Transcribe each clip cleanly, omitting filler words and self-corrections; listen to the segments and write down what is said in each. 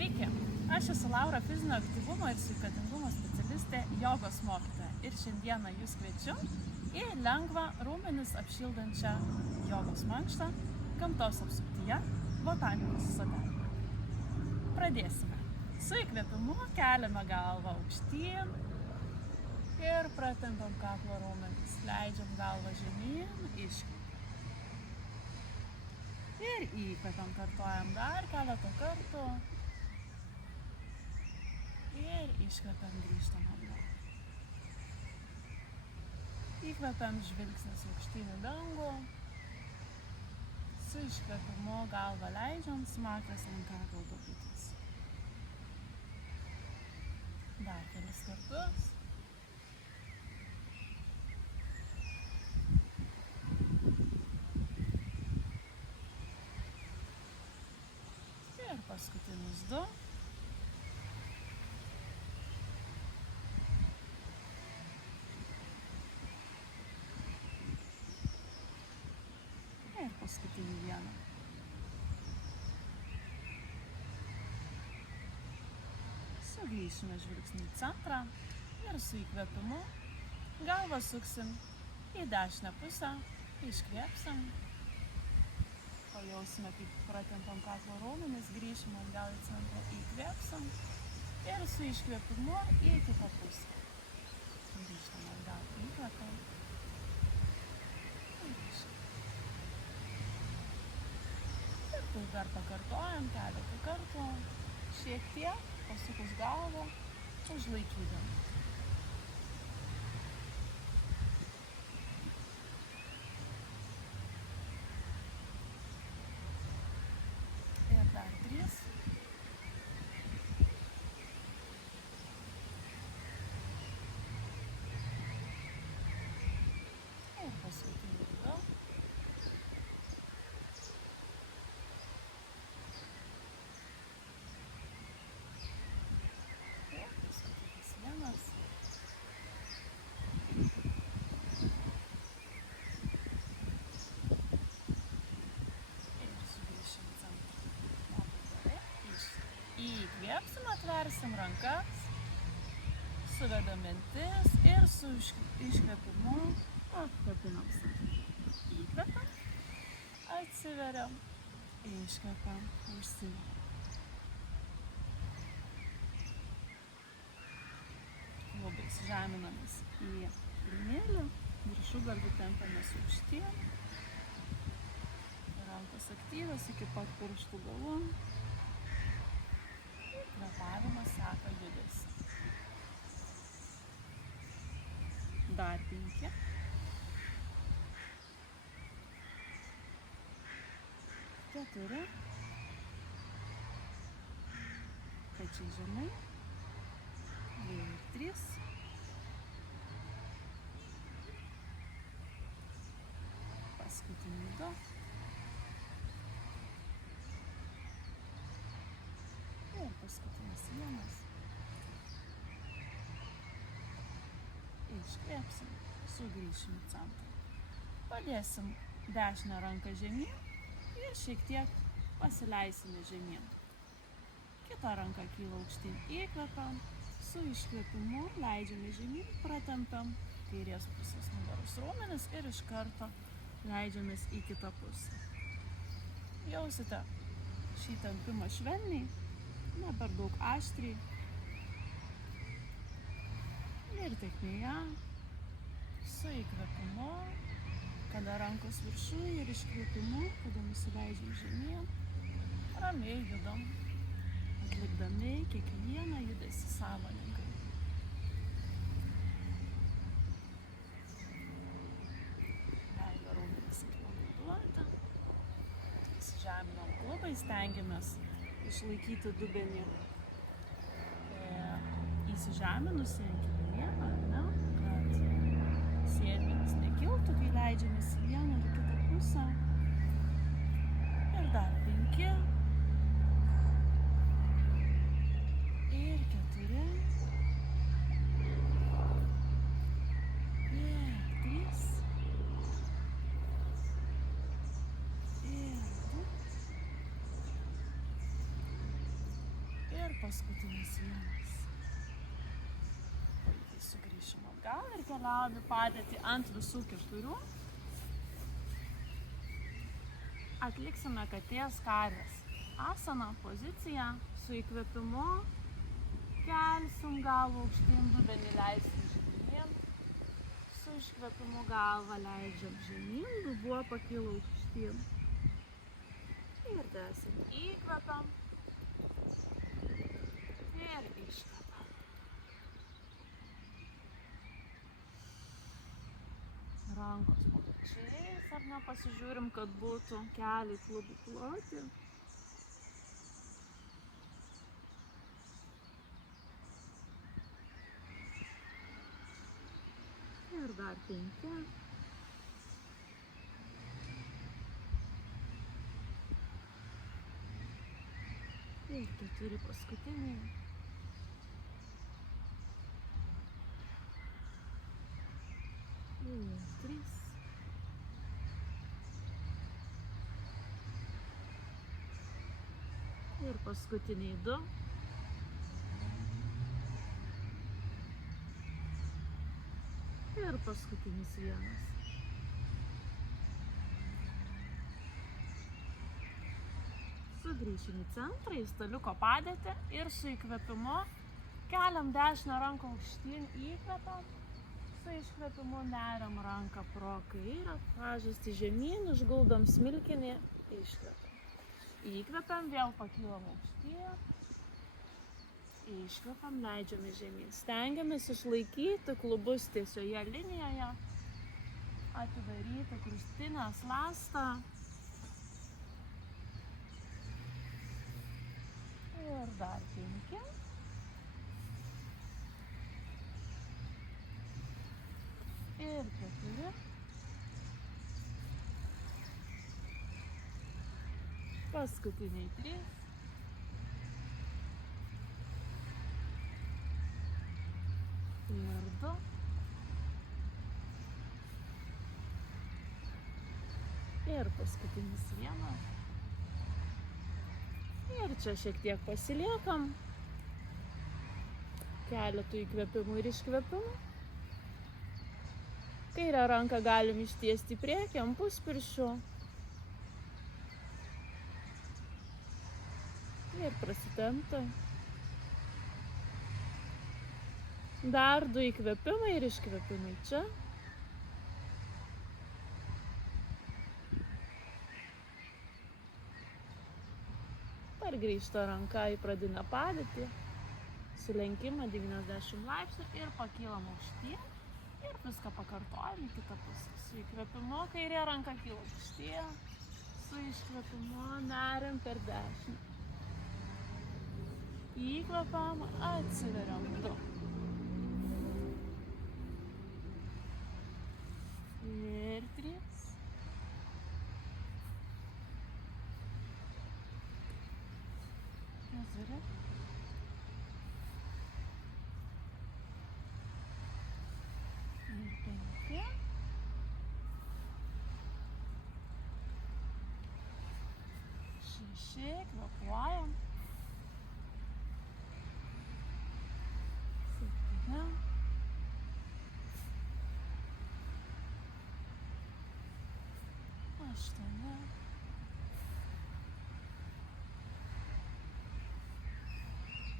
Sveiki, aš esu Laura, fizinio aktyvumo ir sveikatingumo specialistė, jogos mokytoja. Ir šiandieną jūs kviečiu į lengvą raumenis apšildančią jogos mankštą gamtos apsuptyje botanikos sode. Pradėsime. Su įkvėpimu keliame galvą aukštyn ir pratempiam kaklo raumenis. Leidžiam galvą žemyn, iškvėpiam. Ir įkvepiam, kartuojam dar keletą kartų. Ir iškvepiam, grįžtam atgal. Įkvepiam, žvilgsnis aukštyn į dangų. Su iškvepimu galvą leidžiam, smakras ant kaklo duobutės. Dar kelis kartus. Ir paskutinius 2. Ir paskutinį 1. Sugrįšime žvilgsnį į centrą ir su įkvėpimu galvą suksim į dešinę pusę, iškvėpsim. Pajausime, kaip pratempiam kaklo raumenis, grįšime atgal į centrą, įkvėpsim ir su iškvėpimu į kitą pusę. Grįžtam atgal, įkvėpiam. Ir tai dar pakartojam keletą kartų, šiek tiek pasukus galvą, užlaikydami. Ir dar 3. Ir paskutinį 2. Ir paskutinis 1. Ir sugrįšim į centrą. Labai gerai. Įkvėpsim, atversim rankas, suvedam mintis ir su iškvėpimu apkabinam save. Įkvepiam, atsiveriam, iškvepiam, užsiveriam. Labai žeminamės į kulnelį, viršugalvį tempiamės aukštyn. Rankos aktyvios iki pat pirštų galų. Kvėpavimas seka judesį. Dar 5. 4. Pečiai žemai. 2 ir 3. Paskutinį 2. Ir paskutinis 1. Iškvėpsim, sugrįšim į centrą. Padėsim dešinę ranką žemyn ir šiek tiek pasileisime žemyn. Kita ranka kyla aukštyn, įkvepiam, su iškvėpimu leidžiame žemyn, pratempiam kairės pusės nugaros raumenis ir iš karto leidžiamės į kitą pusę. Jausite šį tempimą švelniai, ne per daug aštriai. Ir tėkmėje su įkvėpimu, kada rankos viršuje ir iškvėpimu, kada nusileidžiam žemyn, ramiai judam, atlikdami kiekvieną judesį sąmoningai. Veido raumenis atpalaiduoti, įsižeminam klubai, stengiamės išlaikyti dubenį įsižeminusi ant kiekvieną, kad sėdmenis nekiltų, kai leidžiamės į vieną ir kitą pusę. Ir dar 5. Ir 4. Ir 3. Ir 2. paskutinis vienas. Puikiai sugrįšim atgal ir keliaujame padėti ant visų 4. Atliksime katės karvės asaną poziciją. Su įkvėpimu kelsim galvą aukštyn, dubenį leisim žemyn. Su iškvėpimu galvą leidžiam žemyn, dubuo pakyla aukštyn. Ir tęsim. Įkvepiam. Ir iškvepiam. Rankos po pečiais, ar ne, pasižiūrim, kad būtų keliai klubų ploti. Ir dar 5. Ir 4 paskutiniai. Ir 3. Ir paskutiniai 2. Ir paskutinis 1. Sugrįšim į centrą, į staliuko padėtį ir su įkvėpimu keliam dešinę ranką aukštyn, įkvepiam, su iškvėpimu neriam ranką pro kairę, pažastį žemyn, išguldom smilkinį, iškvepiam. Įkvepiam, vėl pakylam aukštyn. Iškvepiam, leidžiame žemyn. Stengiamės išlaikyti klubus tiesioje linijoje, atidaryti krūtinės ląstą. Ir dar 5. Ir 4. Paskutiniai 3. Ir 2. Ir paskutinis 1. Ir čia šiek tiek pasiliekam. Keletų įkvėpimų ir iškvėpimų. Kairę ranką galim ištiesti į priekį ant puspirščių. Ir prasitempti. Dar 2 įkvėpimai ir iškvėpimai čia. Pargrįžta ranka į pradinę padėtį. Sulenkimą 90 laipsnių ir pakylam aukštyn. Ir viską pakartojam į kitą pusę. Su įkvėpimu kairė ranka kyla aukštyn. Su iškvėpimu neriam per dešinę. Įkvepiam, atsiveriam 2. Ir 3. Ir 5. Šeši, kvėpuojam. 7. 8.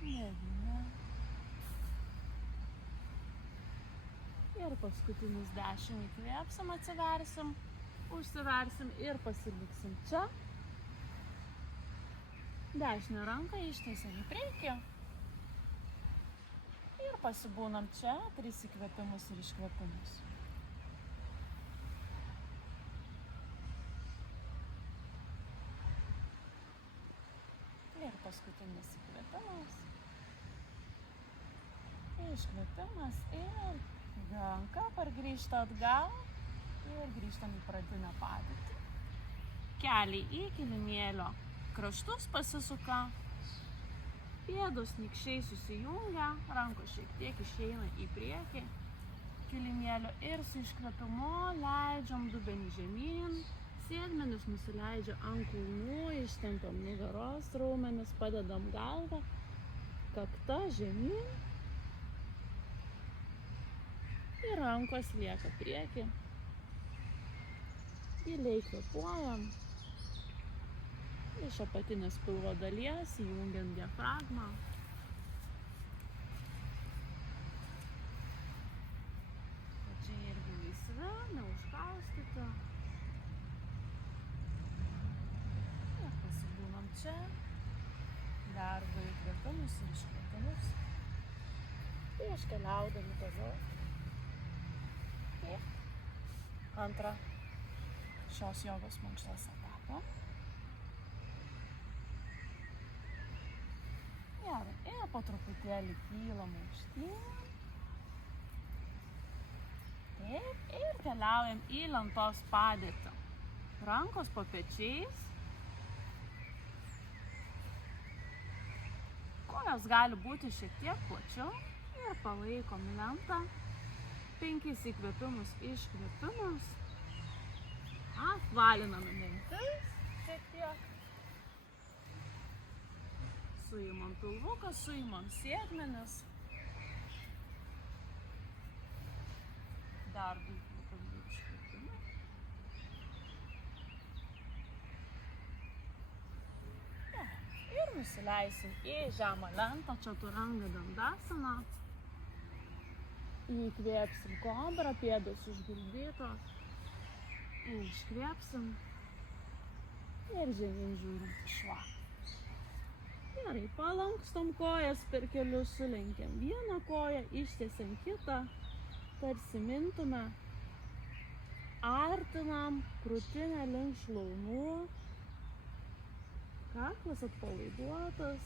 9. Ir paskutinis 10. Įkvėpsim, atsiversim, užsiversim ir pasiliksim čia. Dešinę ranką ištiesiam į priekį. Ir pasibūnam čia 3 įkvėpimus ir iškvėpimus. Ir paskutinis įkvėpimas. Iškvėpimas ir ranka pargrįžta atgal ir grįžtam į pradinę padėtį. Keliai į kilimėlio kraštus pasisuka, pėdos nykščiai susijungia, rankos šiek tiek išeina į priekį kilimėlio ir su iškvėpimu leidžiam dubenį žemyn, sėdmenis nusileidžia ant kulnų, ištempiam nugaros raumenis, padedam galvą kakta žemyn ir rankos lieka prieki. Giliai kvėpuojam iš apatinės pilvo dalies, įjungiant diafragmą. Pečiai irgi laisvi, neužkaustyta. Ir pasibūnam čia. Dar 2 įkvėpimus ir iškvėpimus. Iškeliaudami toliau į antrą šios jogos mankštos etapą. Gerai, ir po truputėlį kylam aukštyn. Taip, ir keliaujam į lentos padėtį. Rankos po pečiais. Kojos gali būti šiek tiek plačiau ir palaikom lentą. 5 įkvėpimus, iškvėpimus. Apvaliname mintis šiek tiek. Suimam pilvuką, suimam sėdmenis. Dar 2 įkvėpimai, iškvėpimai. Ir nusileisim į žemą lentą, Čaturanga Dandasana. Įkvėpsim kobrą, pėdos užguldytos. Iškvėpsim. Ir žemyn žiūrim šva. Gerai, palankstom kojas per kelius, sulenkiam vieną koją, ištiesiam kitą, tarsi mintume. Artinam krūtinę link šlaunų. Kaklas atpalaiduotas.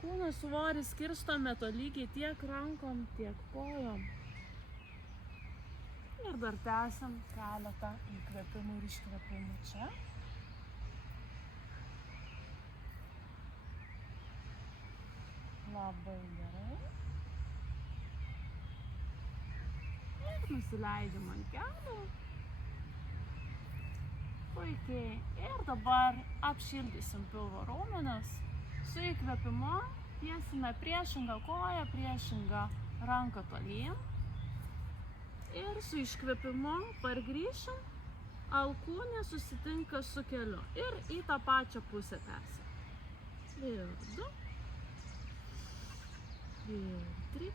Kūno svorį skirstome tolygiai tiek rankom, tiek kojom. Ir dar tęsiam keletą įkvėpimų ir iškvėpimų čia. Labai gerai. Ir nusileidžiam ant kelių. Puikiai. Ir dabar apšildysim pilvo raumenis. Su įkvėpimu tiesime priešingą koją, priešingą ranką tolyn. Ir su iškvėpimu pargrįšim, alkūnė susitinka su keliu. Ir į tą pačią pusę tęsim. Ir 2. Ir 3.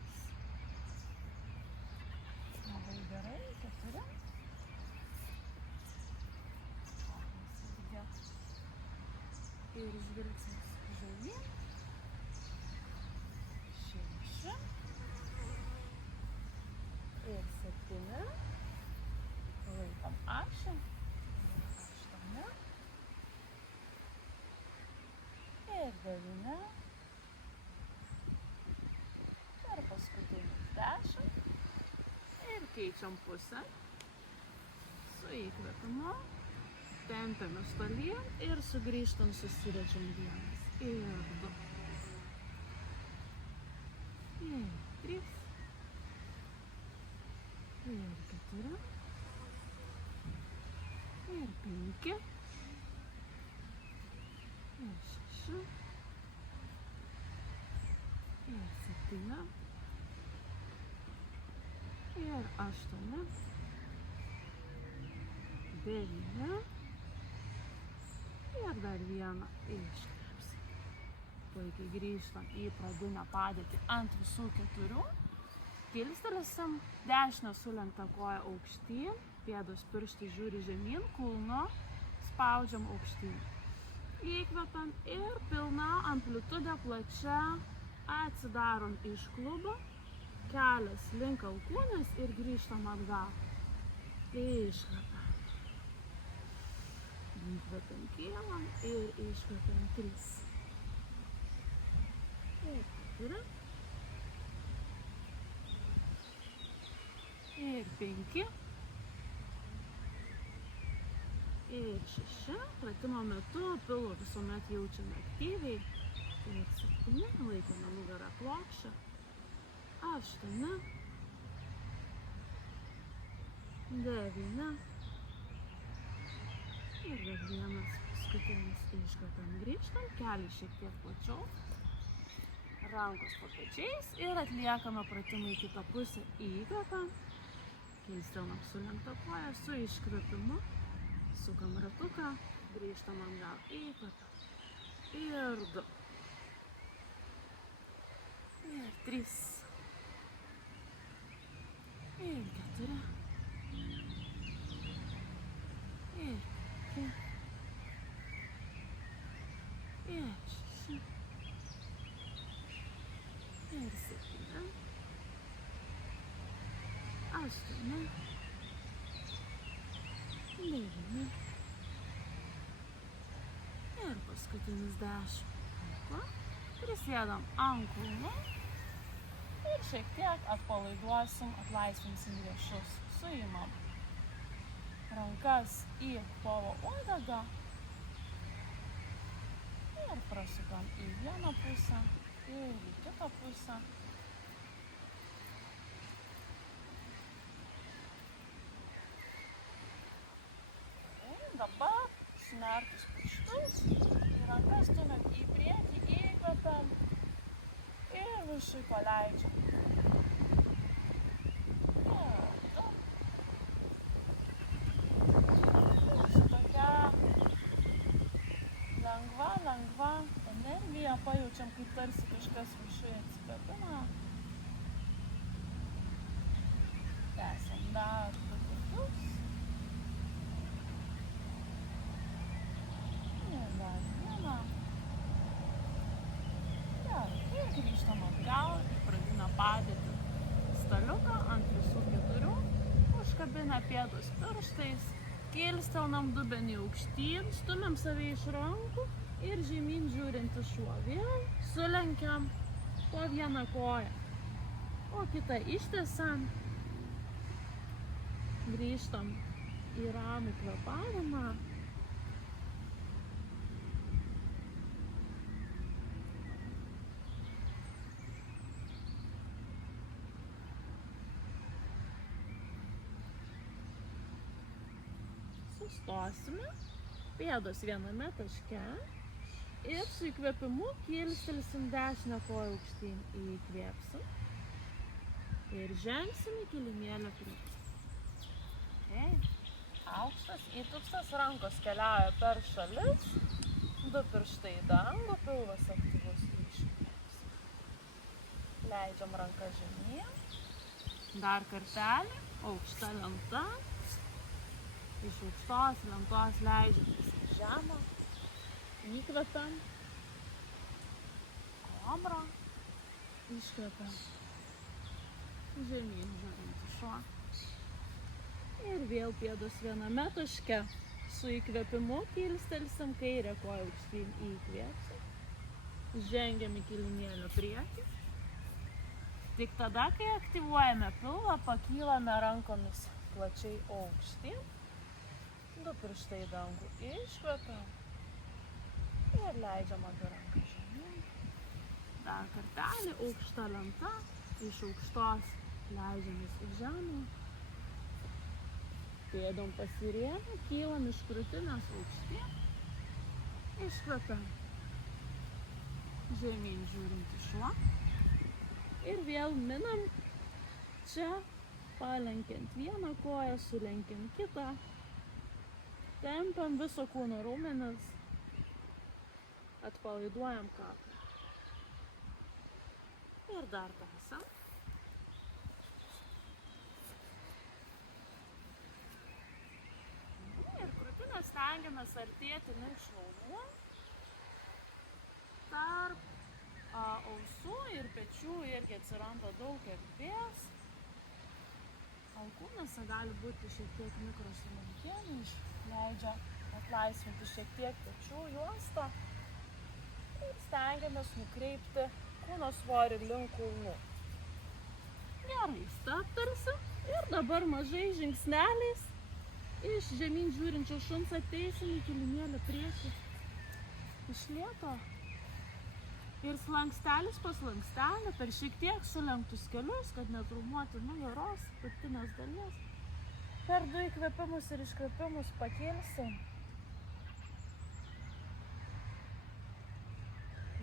Labai gerai, 4. Ir žvilgsnis žemyn. 6. Ir 7. Laikom ašį. 8. Ir 9. Ir paskutinis 10. Ir keičiam pusę. Su įkvėpimu. Tempiamės tolyn ir sugrįžtam, susiriečiam 1. Ir 2. Ir 3. Ir 4. Ir 5. Ir 6. Ir 7. Ir 8. 9. Ir dar 1 iškvėpsim. Puikiai grįžtam į pradinę padėtį ant visų 4. Kilstelėsim dešinę sulenktą koją aukštyn, pėdos pirštai žiūri žemyn, kulnu spaudžiam aukštyn. Įkvepiam ir pilna amplitudė plačia atsidarom iš klubo, kelias link alkūnės ir grįžtam atgal. Iškvepiam. Įkvepiam, kylam ir iškvepiam 3. Ir 4. Ir 5. Ir 6. Pratimo metu pilvą visuomet jaučiame aktyviai. Ir 7. Laikome nugarą plokščią. 8. 9. Ir dar 1 paskutinis iškvepiam, grįžtam, keliai šiek tiek plačiau. Rankos po pečiais ir atliekame pratimą į kitą pusę. Įkvepiam, kilstelnam sulenktą koją su iškvėpimu, sukam ratuką, grįžtam atgal, įkvepiam. Ir 2. Ir 3. Ir 4. Ir 5. Ir 6. Ir 7. 8. 9. Ir paskutinis 10. Prisėdam ant kulnų ir šiek tiek atpalaiduosim, atlaisvinsim riešus. Suimam rankas į povo uodegą ir prasukam į vieną pusę ir į kitą pusę. Ir dabar sunertus pirštus ir rankas stumiam į priekį, įkvepiam ir viršui paleidžiam. Lengva energija, pajaučiam, kaip tarsi kažkas viršuje atsikvėpina. Tęsiam dar 2 kartus. Ir dar 1. Gerai, ir grįžtam atgal į pradinę padėtį. Staliuką ant visų 4, užkabinę pėdos pirštais, kilstelnam dubenį aukštyn, stumiam save iš rankų ir žemyn žiūrintis šuo. Vėl sulenkiam po vieną koją, o kitą ištiesiam. Grįžtam į ramų kvėpavimą. Sustosime, pėdos viename taške ir su įkvėpimu kilstelsim dešinę koją aukštyn, įkvėpsim ir žengsim į kilimėlio priekį. Aukštas įtūpstas, rankos keliauja per šalis, 2 pirštai į dangų, pilvas aktyvus, iškvėpsim. Leidžiam ranką žemyn, dar kartelį, aukšta lenta. Iš aukštos lentos leidžiamės į žemą, įkvepiam, kobra, iškvepiam, žemyn žiūrintį šuo. Ir vėl pėdos viename taške, su įkvėpimu kilstelsim kairę koją aukštyn, įkvėpsim, žengiam į kilimėlio priekį. Tik tada, kai aktyvuojame pilvą, pakylame rankomis plačiai aukštyn. 2 pirštai į dangų, iškvepiam ir leidžiam abi ranką žemyn. Dar kartelį, aukšta lenta, iš aukštos leidžiamės į žemę. Pėdom pasirėmę, kylam iš krūtinės aukštyn, iškvepiam, žemyn žiūrintį šuo. Ir vėl minam čia, palenkiant vieną koją, sulenkiam kitą. Tempiam viso kūno raumenis, atpalaiduojam kaklą. Ir dar tęsiam. Ir krūtinę stengiamės artėti link šlaunų. Tarp ausų ir pečių irgi atsiranda daug erdvės. Alkūnėse gali būti šiek tiek mikrosulenkėlių, leidžia atlaisvinti šiek tiek pečių juostą ir stengiamės nukreipti kūno svorį link kulnų. Gerai, stabtelsim ir dabar mažai žingsneliais iš žemyn žiūrinčio šuns ateisim į kilimėlio priekį. Iš lėto. Ir slankstelis po slankstelio per šiek tiek sulenktus kelius, kad netraumuoti nugaros, patinės dalies. Per 2 įkvėpimus ir iškvėpimus pakilsim.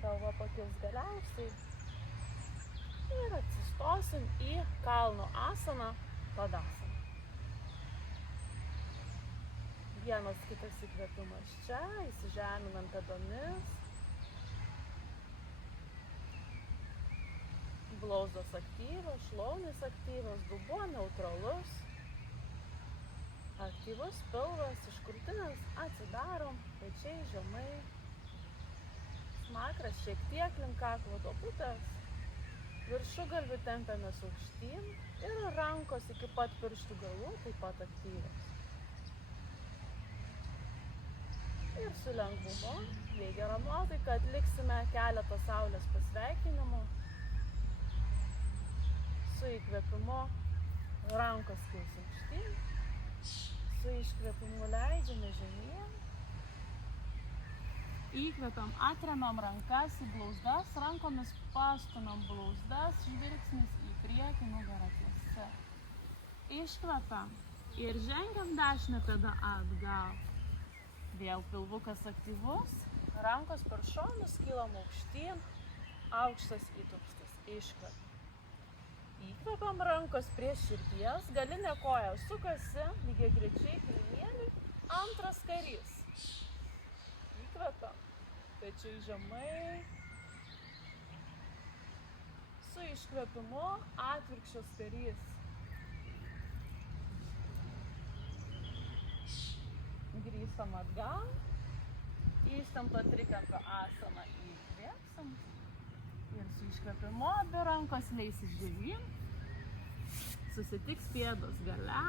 Galva pakils galiausiai. Ir atsistosim į kalno asaną, tadasaną. Vienas kitas įkvėpimas čia, įsižeminam pėdomis. Blauzdos aktyvios, šlaunys aktyvios, dubuo neutralus. Aktyvus pilvas, iš krūtinės atsidarom, pečiai žemai. Smakras šiek tiek link kaklo duobutės. Viršugalvių tempiamės aukštyn ir rankos iki pat pirštų galų taip pat aktyvios. Ir su lengvumu, jei gera nuotaika, atliksime keletą saulės pasveikinimų. Su įkvėpimu rankos kils aukštyn, su iškvėpimu leidžiame žemyn. Įkvėpiam, atremiam rankas į blauzdas, rankomis pastumam blauzdas, žvilgsnis į priekį, nugarą tiesa. Iškvėpiam ir žengiam dešinę pėdą atgal. Vėl pilvukas aktyvus, rankos per šonus kylam aukštyn, aukštas įtūpstas, iškvėpiam. Įkvėpiam rankos prie širdies, galinė koja sukasi, lygiagrečiai kilimėliui, antras karys. Įkvėpiam, pečiai žemai. Su iškvėpimu atvirkščias karys. Grįžtam atgal, įstempto trikampio asaną įkvėpsim. Ir su iškvėpimu abi rankos leisis žemyn, susitiks pėdos gale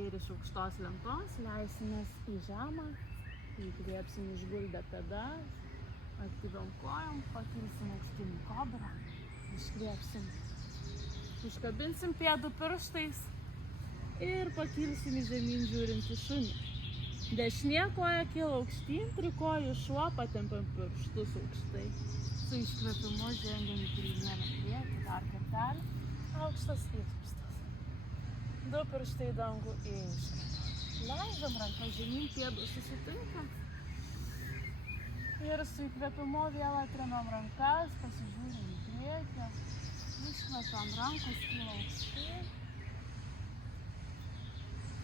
ir iš aukštos lentos leisimės į žemą, įkvėpsim išguldę pėdas, aktyviom kojom, pakilsim aukštyn į kobrą, iškvėpsim, užkabinsim pėdų pirštais ir pakilsim į žemyn žiūrint į šunį. Dešinė koja kyla aukštyn, trikojų šuo, patempiam pirštus aukštai. Su iškvėpimu žengiam į kilimėlį priekį, dar kartelį, aukštas įtūpstas. Du pirštai į dangų iškvėpiam. Leidžiam ranką žemyn, pėdos susitinka. Ir su įkvėpimu vėl atremiam rankas, pasižiūrim į priekį. Iškvėpiam, rankos kyla aukštyn.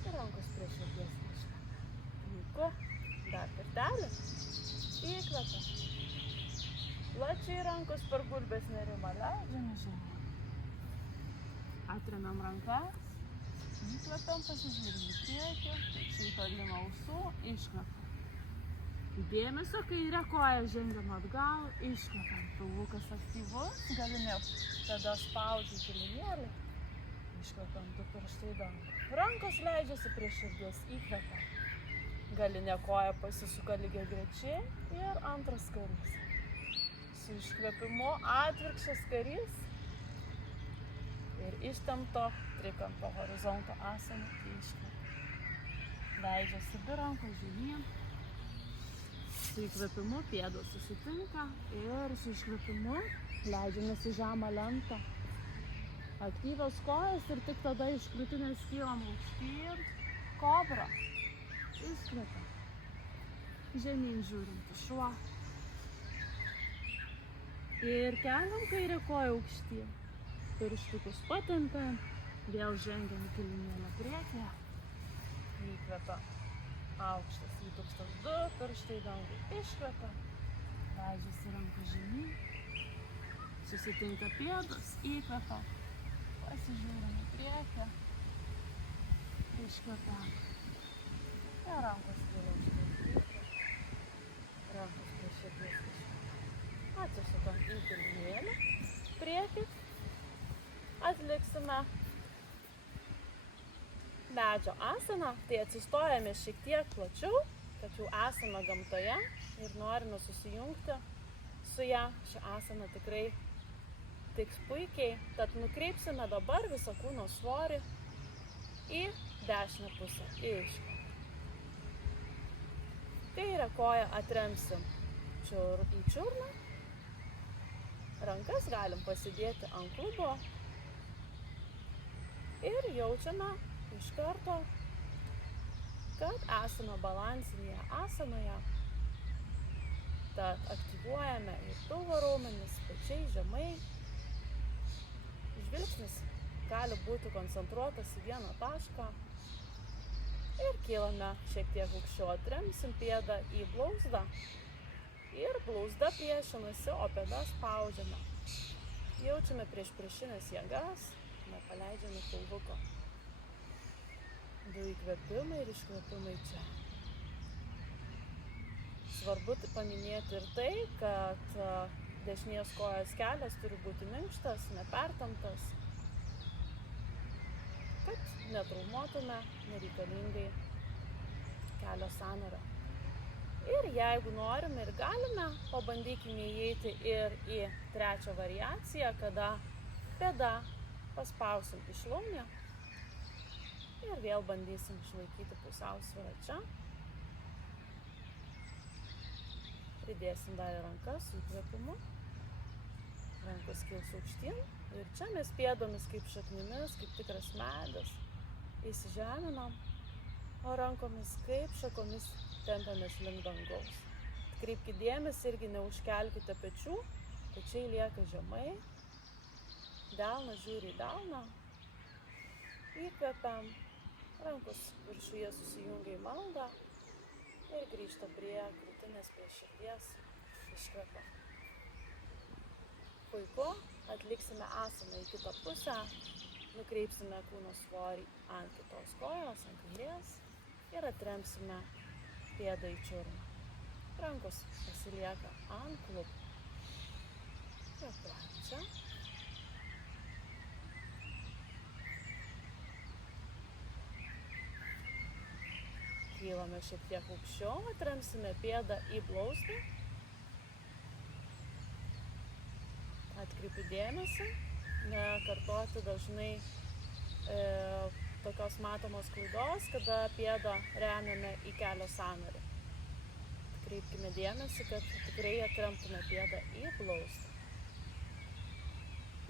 Ir rankos prie širdies iškvėpiam. Puiku. Dar kartelį. Įkvėpiam. Plačiai rankos per gulbės nerimą leidžiame žemyn. Atremiam rankas, įkvepiam, pasižiūrim į priekį, pečiai tolyn ausų, iškvepiam. Dėmesio kairė koja žengiam atgal, iškvepiam. Pilvukas aktyvus, galinė tada spaudžiu kilimėlį, iškvepiam, du pirštai į dangų. Rankos leidžiasi prie širdies, įkvepiam. Galinė koja pasisuka lygiagrečiai ir antras karys. Su iškvėpimu atvirkščias karys ir ištempto trikampio horizonto asaną iškvepiam. Leidžiasi abi rankos žemyn. Su įkvėpimu pėdos susitinka ir su iškvėpimu leidžiamės į žemą lentą. Aktyvios kojas ir tik tada iš krūtinės kylam aukštyn. Kobra. Iškvepiam. Žemyn žiūrint į šuo. Ir keliam kairę koją aukštyn. Pirštukus patempiam, vėl žengiam į kilimėlį priekį. Įkvepiam. Aukštas įtūpstas, du pirštai į dangų. Iškvepiam. Leidžiasi ranka žemyn. Susitinka pėdos, įkvepiam. Pasižiūrim į priekį. Iškvepiam. Ir rankos kyla aukštyn. Rankos prie širdies iškvepiam. Atsisukam į kilimėlį, priekį, atliksime medžio asaną, tai atsistojame šiek tiek plačiau, tačiau esame gamtoje ir norime susijungti su ją. Ši asana tikrai tiks puikiai, tad nukreipsime dabar visą kūno svorį į dešinę pusę. Iškvepiam. Kairę koją atremsim į čiurną. Rankas galim pasidėti ant klubo ir jaučiame iš karto, kad esame balansinėje asanoje. Tad aktyvuojame ir pilvo raumenis, pečiai žemai, žvilgsnis gali būti koncentruotas į vieną tašką ir kylame šiek tiek aukščiau, atremsim pėdą į blauzdą ir blauzda priešinasi, o pėda spaudžiame. Jaučiame priešinės jėgas, nepaleidžiame pilvuko. 2 įkvėpimai ir iškvėpimai čia. Svarbu paminėti ir tai, kad dešinės kojos kelias turi būti minkštas, nepertemptas, kad netraumuotume nereikalingai kelio sąnario. Ir jeigu norime ir galime, pabandykime įeiti ir į trečią variaciją, kada pėda paspausim į šlaunį ir vėl bandysim išlaikyti pusiausvyrą čia. Pridėsim dar į rankas su įkvėpimu. Rankos kils aukštyn. Ir čia mes pėdomis kaip šaknimis, kaip tikras medis, įsižeminam, o rankomis kaip šakomis tempiamės link dangaus. Atkreipkite dėmesį, irgi neužkelkite pečių, pečiai lieka žemai, delnas žiūri į delną, įkvepiam, rankos viršuje susijungia į maldą ir grįžta prie krūtinės, prie širdies, iškvepiam. Puiku, atliksime asaną į kitą pusę, nukreipsime kūno svorį ant kitos kojos, ant kairės ir atremsime pėdą į čiurną. Rankos pasilieka ant klubų. Kvėpuojam čia. Kylame šiek tiek aukščiau, atremsime pėdą į blauzdą. Atkreipiu dėmesį, nekartoti dažnai tokios matomos klaidos, kada pėdą remiame į kelio sąnarį. Atkreipkime dėmesį, kad tikrai atremtume pėdą į blauzdą.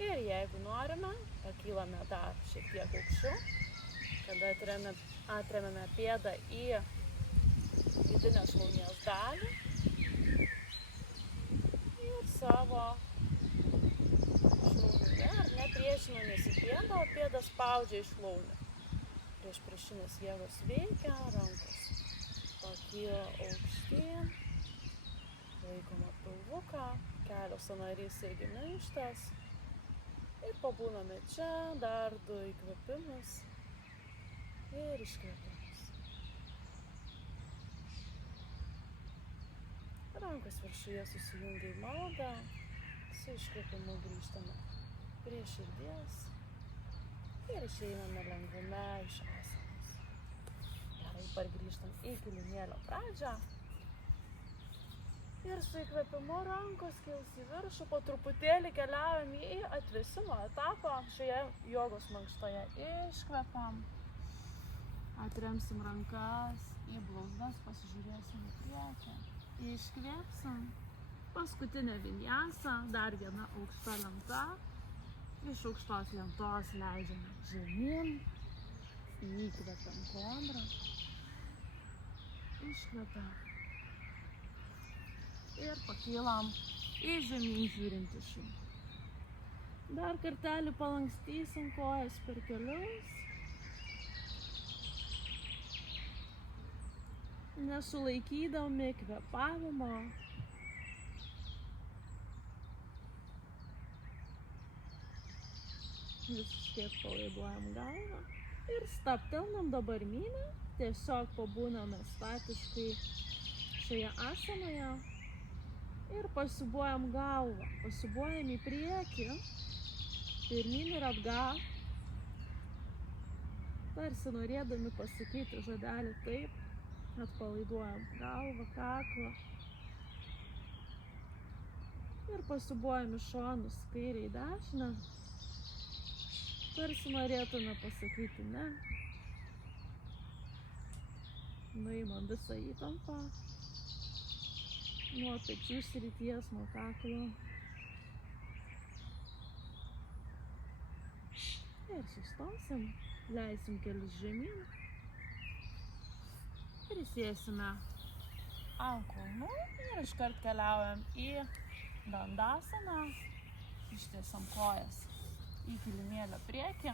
Ir jeigu norime, pakylame dar šiek tiek aukščiau, kada atremiame pėdą į vidinę šlaunies dalį ir savo šlaunį, ar ne priešinamės į pėdą, o pėdą spaudžia į šlaunį. Priešinės jėgos veikia, rankos pakyla aukštyn, laikoma pilvuką, kelio sąnarys irgi minkštas ir pabūname čia, dar 2 įkvėpimus ir iškvėpimus. Rankos viršuje susijungia į maldą, su iškvėpimu grįžtame prie širdies ir išeiname lengvume iš asanos. Gerai, pargrįžtam į kilimėlio pradžią ir su įkvėpimu rankos kils į viršų, po truputėlį keliaujam į atvėsimo etapą. Šioje jogos mankštoje iškvepiam. Atremsim rankas į blauzdas, pasižiūrėsim į priekį, iškvėpsim, paskutinė vinyasa, dar viena aukšta lenta, iš aukštos lentos leidžiame žemyn, įkvepiam kobra, iškvepiam ir pakylam į žemyn žiūrintį šunį. Dar kartelį palankstysim kojas per kelius. Nesulaikydami kvėpavimo. Visiškai atpalaiduojam galvą ir stabtelnam dabar mynę, tiesiog pabūname statiškai šioje asanoje ir pasiūbuojam galvą, pasiūbuojam į priekį, pirmyn ir atgal, tarsi norėdami pasakyti žodelį taip. Atpalaiduojam galvą, kaklą ir pasiūbuojam iš šonus kairę į dešinę, tarsi norėtume pasakyti ne. Nuimam visą įtampą nuo pečių srities, nuo kaklo ir sustosim, leisim kelius žemyn. Prisėsime ant kulnų ir iškart keliaujam į dandasaną, ištiesam kojas į kilimėlio priekį.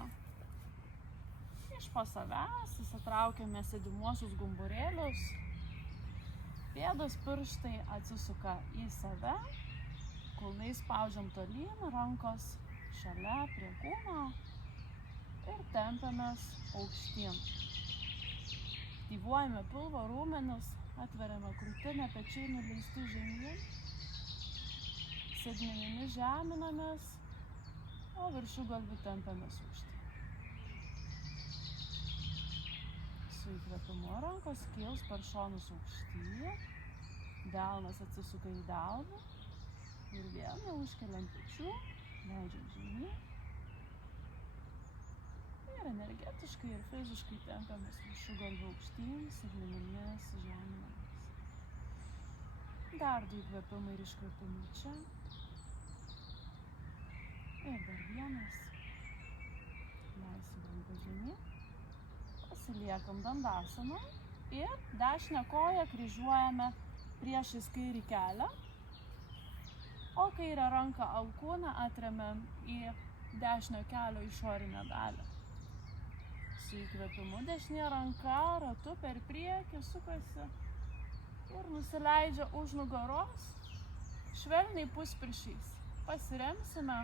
Iš po savęs įsitraukiame sėdimuosius gumburėlius. Pėdos pirštai atsisuka į save. Kulnai spaudžiam tolyn, rankos šalia prie kūno ir tempiamės aukštyn. Aktyvuojame pilvo raumenis, atveriame krūtinę, pečiai nuleisti žemyn. Sėdmenimis žeminamės, o viršugalviu tempiamės aukštyn. Su įkvėpimu rankos kils per šonus aukštyn, delnas atsisuka į delną ir vėl neužkeliam pečių, leidžiam žemyn. Ir energetiškai ir fiziškai tempiamės viršugalviu aukštyn, sėdmenimis žeminamės. Dar 2 įkvėpimai ir iškvėpimai čia. Ir dar vienas. Leisim rankas žemyn. Pasiliekam dandasaną ir dešinę koją kryžiuojame priešais kairį kelią, o kairę ranką alkūnę atremiam į dešinio kelio išorinę dalį. Su įkvėpimu dešinė ranka ratu per priekį sukasi ir nusileidžia už nugaros, švelniai puspirščiais. Pasiremsime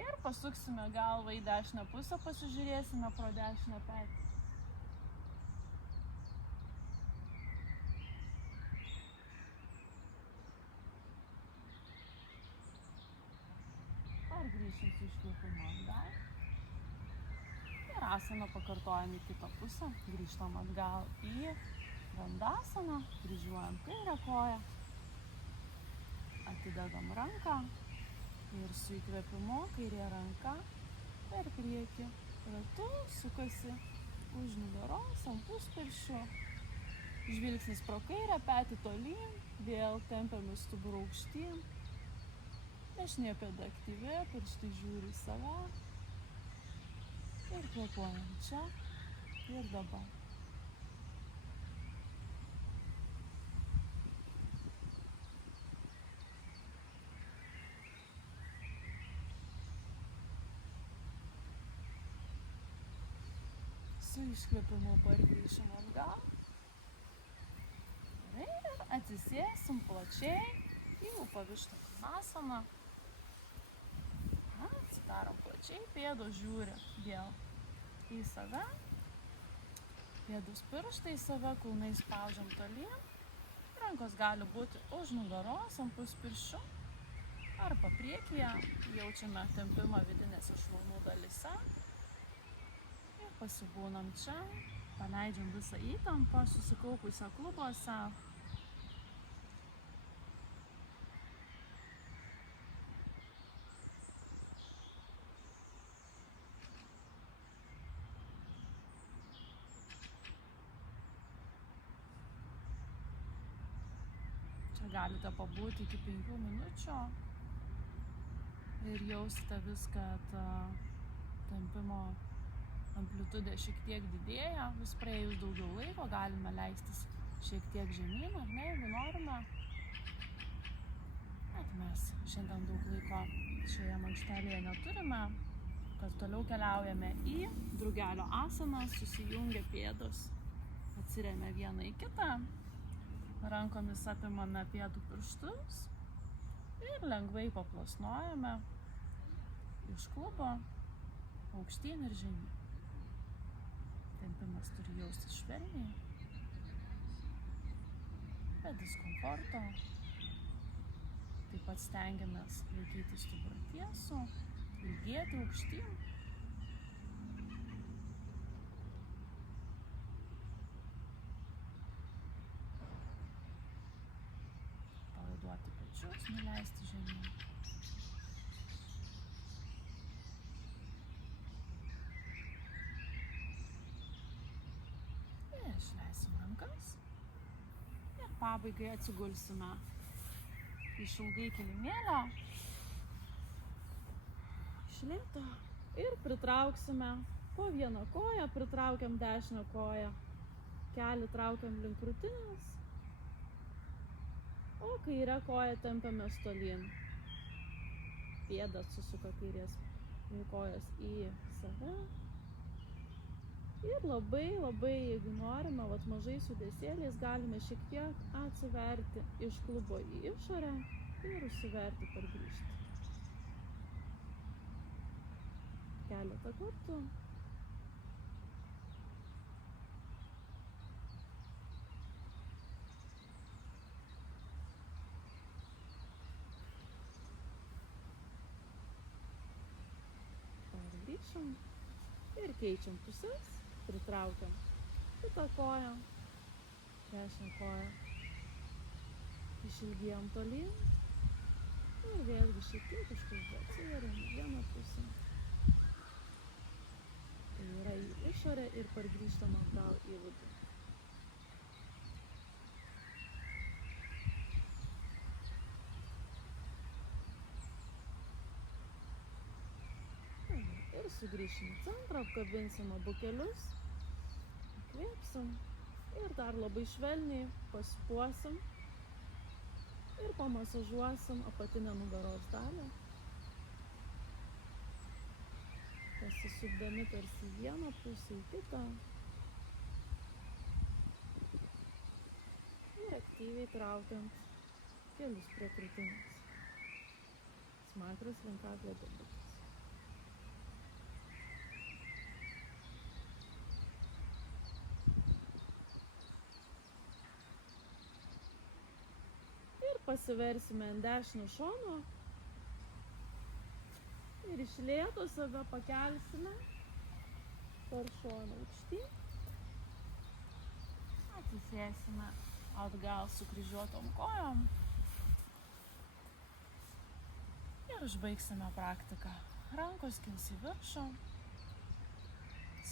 ir pasuksime galvą į dešinę pusę, pasižiūrėsime pro dešinę petį. Ar grįžim su iškvėpimu atgal. Ir asaną pakartojam į kitą pusę. Grįžtam atgal į dandasaną, kryžiuojam kairę koją, atidedam ranką. Ir su įkvėpimu kairė ranka per priekį ratu sukasi už nugaros ant puspirščių. Žvilgsnis pro kairę petį tolyn, vėl tempiamės stuburu aukštyn. Dešinė pėda aktyvi, pirštai žiūri į save. Ir kvėpuojam čia ir dabar. Su iškvėpimu pargrįšim atgal. Ir atsisėsim plačiai į Upavišta Konasaną. Atsidarom plačiai, pėdos žiūri vėl į save. Pėdos pirštai į save, kulnai spaudžiam tolyn. Rankos gali būti už nugaros ant puspirščių arba priekyje. Jaučiame tempimą vidinėse šlaunų dalyse. Pasibūnam čia, paleidžiam visą įtampą susikaupusią klubuose. Čia galite pabūti iki 5 minučių ir jausite vis, kad tempimo amplitudė šiek tiek didėja, vis praėjus daugiau laiko galime leistis šiek tiek žemyn, ar ne, jeigu norime. Bet mes šiandien daug laiko šioje mankštelėje neturime, kad toliau keliaujame į drugelio asaną, susijungia pėdos, atsiremia vieną į kitą, rankomis apimame pėdų pirštus ir lengvai paplasnojame iš klubo aukštyn ir žemyn. Tempimas turi jaustis švelniai, be diskomforto. Taip pat stengiamės laikyti stuburą tiesų, ilgėti aukštyn. Palaiduoti pečius, nuleisti žemyn. Išleisim rankas ir pabaigai atsigulsime išilgai kilimėlio, iš lėto ir pritrauksime po vieną koją, pritraukiam dešinę koją, kelį traukiam link krūtinės, o kairę koją tempiamės tolyn. Pėda susuka kairės kojas į save. Ir labai, jeigu norime, mažais judesėliais galime šiek tiek atsiverti iš klubo į išorę ir užsiverti pargrįžti. Keletą kartų. Pargrįšim ir keičiam puses, pritraukiam kitą koją, dešinę koją, išilgėjom tolyn ir vėlgi šiek tiek iš klubo atsiveriam vieną pusę. Tai yra į išorę ir pargrįžtam atgal į vidų. Ir sugrįšim į centrą, apkabinsim abu kelius, įkvėpsim ir dar labai švelniai paspuosim ir pamasažuosim apatinę nugaros dalį, pasisukdami tarsi vieną pusę į kitą ir aktyviai traukiant kelius prie krūtinės. Smakras link kaklio duobutės. Pasiversime ant dešinio šono ir iš lėto save pakelsime per šoną aukštyn. Atsisėsime atgal sukryžiuotom kojom ir užbaigsime praktiką. Rankos kils į viršų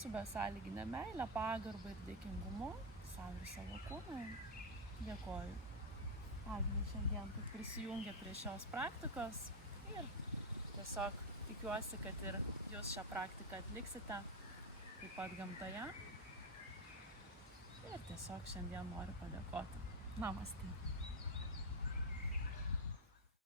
su besąlyginė meile, pagarba ir dėkingumu sau ir savo kūnui. Dėkoju Agnei šiandien, kad prisijungė prie šios praktikos ir tiesiog tikiuosi, kad ir jūs šią praktiką atliksite taip pat gamtoje. Ir tiesiog šiandien noriu padėkoti. Namaste.